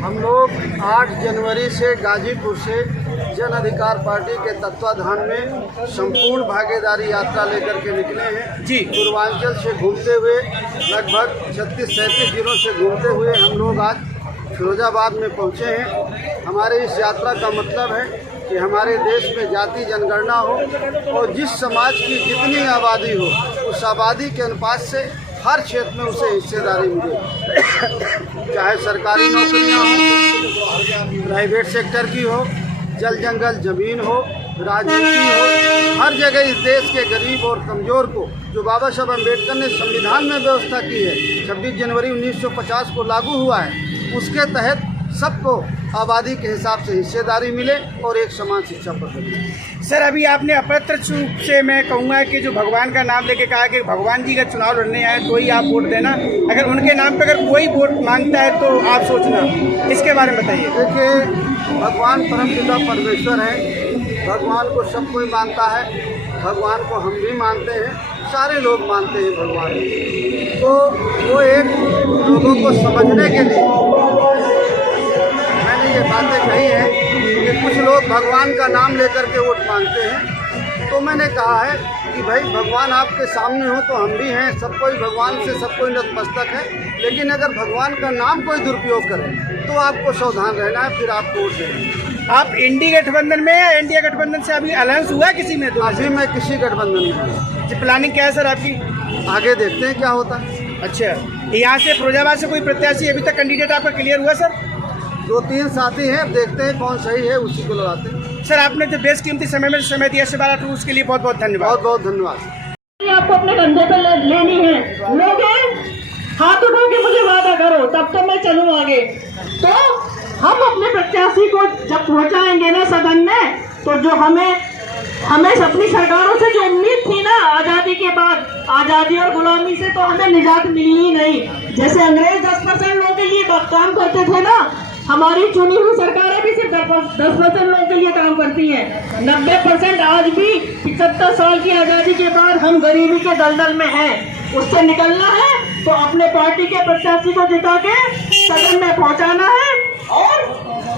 हम लोग 8 जनवरी से गाजीपुर से जन अधिकार पार्टी के तत्वाधान में संपूर्ण भागीदारी यात्रा लेकर के निकले हैं जी। पूर्वांचल से घूमते हुए लगभग 36-37 जिलों से घूमते हुए हम लोग आज फिरोजाबाद में पहुंचे हैं। हमारे इस यात्रा का मतलब है कि हमारे देश में जाति जनगणना हो और जिस समाज की जितनी आबादी हो उस आबादी के अनुपात से हर क्षेत्र में उसे हिस्सेदारी मिले, चाहे सरकारी नौकरियां हो, प्राइवेट सेक्टर की हो, जल जंगल ज़मीन हो, राजनीति हो, हर जगह इस देश के गरीब और कमज़ोर को जो बाबा साहब अम्बेडकर ने संविधान में व्यवस्था की है 26 जनवरी 1950 को लागू हुआ है, उसके तहत सबको आबादी के हिसाब से हिस्सेदारी मिले और एक समान शिक्षा पद्धति। सर, अभी आपने अप्रत्यक्ष रूप से मैं कहूँगा कि जो भगवान का नाम लेके कहा कि भगवान जी का चुनाव लड़ने आए तो ही आप वोट देना, अगर उनके नाम पे अगर कोई वोट मांगता है तो आप सोचना, इसके बारे में बताइए। देखिए, भगवान परमपिता परमेश्वर है, भगवान को सब कोई मानता है, भगवान को हम भी मानते हैं, सारे लोग मानते हैं भगवान को। तो वो एक लोगों को समझने के लिए ये बातें कही है कि कुछ लोग भगवान का नाम लेकर के वोट मांगते हैं, तो मैंने कहा है कि भाई भगवान आपके सामने हो तो हम भी हैं, सब कोई भगवान से सब कोई नतमस्तक है, लेकिन अगर भगवान का नाम कोई दुरुपयोग करे तो आपको सावधान रहना है, फिर आप वोट दें। आप इंडी गठबंधन में या इंडिया गठबंधन से अभी अलायंस हुआ किसी में? तो अभी मैं किसी गठबंधन में हूँ। प्लानिंग क्या है सर आपकी? आगे देखते हैं क्या होता है। अच्छा, यहाँ से फिरोजाबाद से कोई प्रत्याशी अभी तक कैंडिडेट आपका क्लियर हुआ सर? 2-3 साथी हैं, देखते हैं कौन सही है उसी को लड़ाते हैं। सर, आपने जो बेशकीमती समय में समय दिया सवाल उसके लिए बहुत बहुत धन्यवाद। बहुत बहुत धन्यवाद। आपको अपने कंधे पे लेनी है, लोगे हाथ उठो के मुझे वादा करो तब तो मैं चलूँ आगे। तो हम अपने प्रत्याशी को जब पहुंचाएंगे ना सदन में, तो जो हमें अपनी सरकारों से जो उम्मीद थी ना आजादी के बाद, आजादी और गुलामी से तो हमें निजात मिली ही नहीं। जैसे अंग्रेज 10% लोगों के लिए काम करते थे ना, हमारी चुनी हुई सरकारें भी सिर्फ 10% लोगों के लिए काम करती हैं। 90% आज भी 75 साल की आज़ादी के बाद हम गरीबी के दलदल में हैं। उससे निकलना है तो अपने पार्टी के प्रत्याशी को जिता के सदन में पहुंचाना है और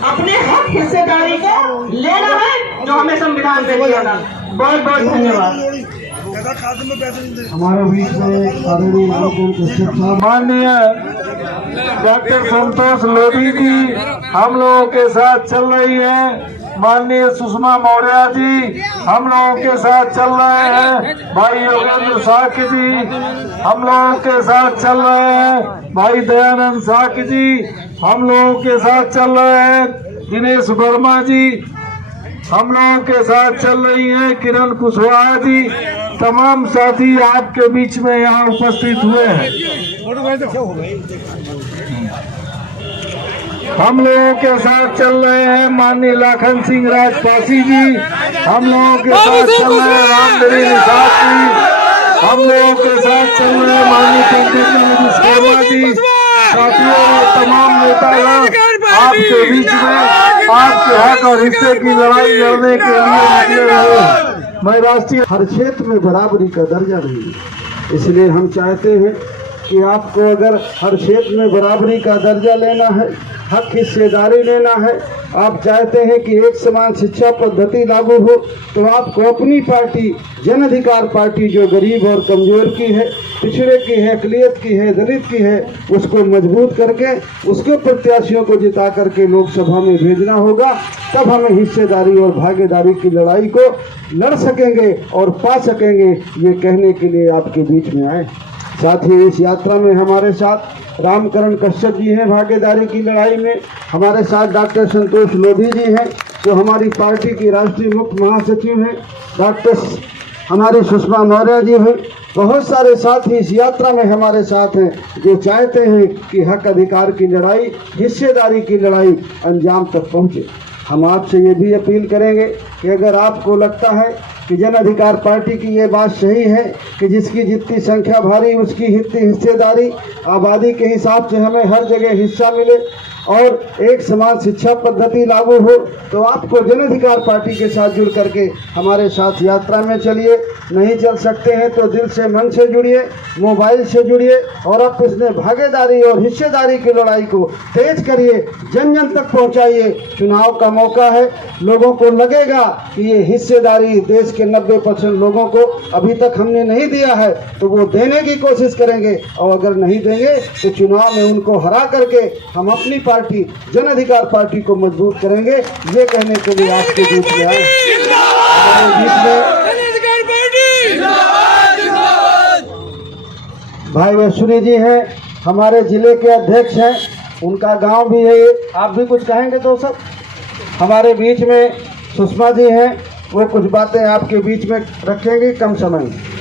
अपने हक हिस्सेदारी को लेना है जो हमें संविधान पे दिया था। बहुत बहुत धन्यवाद। हमारे बीच में माननीय डॉक्टर संतोष लोधी जी हम लोगों के साथ चल रही है, माननीय सुषमा मौर्य जी हम लोगों के साथ चल रहे हैं, भाई योगेंद्र साकी जी हम लोगों के साथ चल रहे हैं, भाई दयानंद साकी जी हम लोगों के साथ चल रहे हैं, दिनेश वर्मा जी हम लोगों के साथ चल रही हैं, किरण कुशवाहा जी, तमाम साथी आपके बीच में यहाँ उपस्थित हुए हैं। हम लोगों के साथ चल रहे हैं माननीय लाखन सिंह राजपासी जी, हम लोगों के साथ चल रहे हैं रामदेवी निषाद जी, हम लोगों के साथ चल रहे हैं माननीय पंकज शर्मा जी, साथियों तमाम नेता आपके बीच में आपके हक और हिस्से की लड़ाई लड़ने के लिए निकले हुए हैं। मैं राष्ट्रीय हर क्षेत्र में बराबरी का दर्जा नहीं है, इसलिए हम चाहते हैं कि आपको अगर हर क्षेत्र में बराबरी का दर्जा लेना है, हक हिस्सेदारी लेना है, आप चाहते हैं कि एक समान शिक्षा पद्धति लागू हो, तो आपको अपनी पार्टी जन अधिकार पार्टी जो गरीब और कमज़ोर की है, पिछड़े की है, अक़लियत की है, दलित की है, उसको मजबूत करके उसके प्रत्याशियों को जिता करके लोकसभा में भेजना होगा। तब हमें हिस्सेदारी और भागीदारी की लड़ाई को लड़ सकेंगे और पा सकेंगे। ये कहने के लिए आपके बीच में आए। साथ ही इस यात्रा में हमारे साथ रामकरण कश्यप जी हैं, भागीदारी की लड़ाई में हमारे साथ डॉक्टर संतोष लोधी जी हैं जो हमारी पार्टी की राष्ट्रीय मुख्य महासचिव हैं, डॉक्टर हमारी सुषमा मौर्य जी हैं, बहुत सारे साथी इस यात्रा में हमारे साथ हैं जो चाहते हैं कि हक अधिकार की लड़ाई, हिस्सेदारी की लड़ाई अंजाम तक पहुँचे। हम आपसे ये भी अपील करेंगे कि अगर आपको लगता है कि जन अधिकार पार्टी की ये बात सही है कि जिसकी जितनी संख्या भारी उसकी हिस्सेदारी, आबादी के हिसाब से हमें हर जगह हिस्सा मिले, और एक समान शिक्षा पद्धति लागू हो, तो आपको जन अधिकार पार्टी के साथ जुड़ करके हमारे साथ यात्रा में चलिए। नहीं चल सकते हैं तो दिल से मन से जुड़िए, मोबाइल से जुड़िए और आप इसमें भागीदारी और हिस्सेदारी की लड़ाई को तेज करिए, जन जन तक पहुंचाइए। चुनाव का मौका है, लोगों को लगेगा कि ये हिस्सेदारी देश के 90% लोगों को अभी तक हमने नहीं दिया है, तो वो देने की कोशिश करेंगे और अगर नहीं देंगे तो चुनाव में उनको हरा करके हम अपनी पार्टी जन अधिकार पार्टी को मजबूत करेंगे। ये कहने के लिए आपके बीच में आए। हमारे बीच में भाई वैश्वरी जी हैं, हमारे जिले के अध्यक्ष हैं, उनका गांव भी है ये। आप भी कुछ कहेंगे तो सब? हमारे बीच में सुषमा जी हैं, वो कुछ बातें आपके बीच में रखेंगे कम समय में।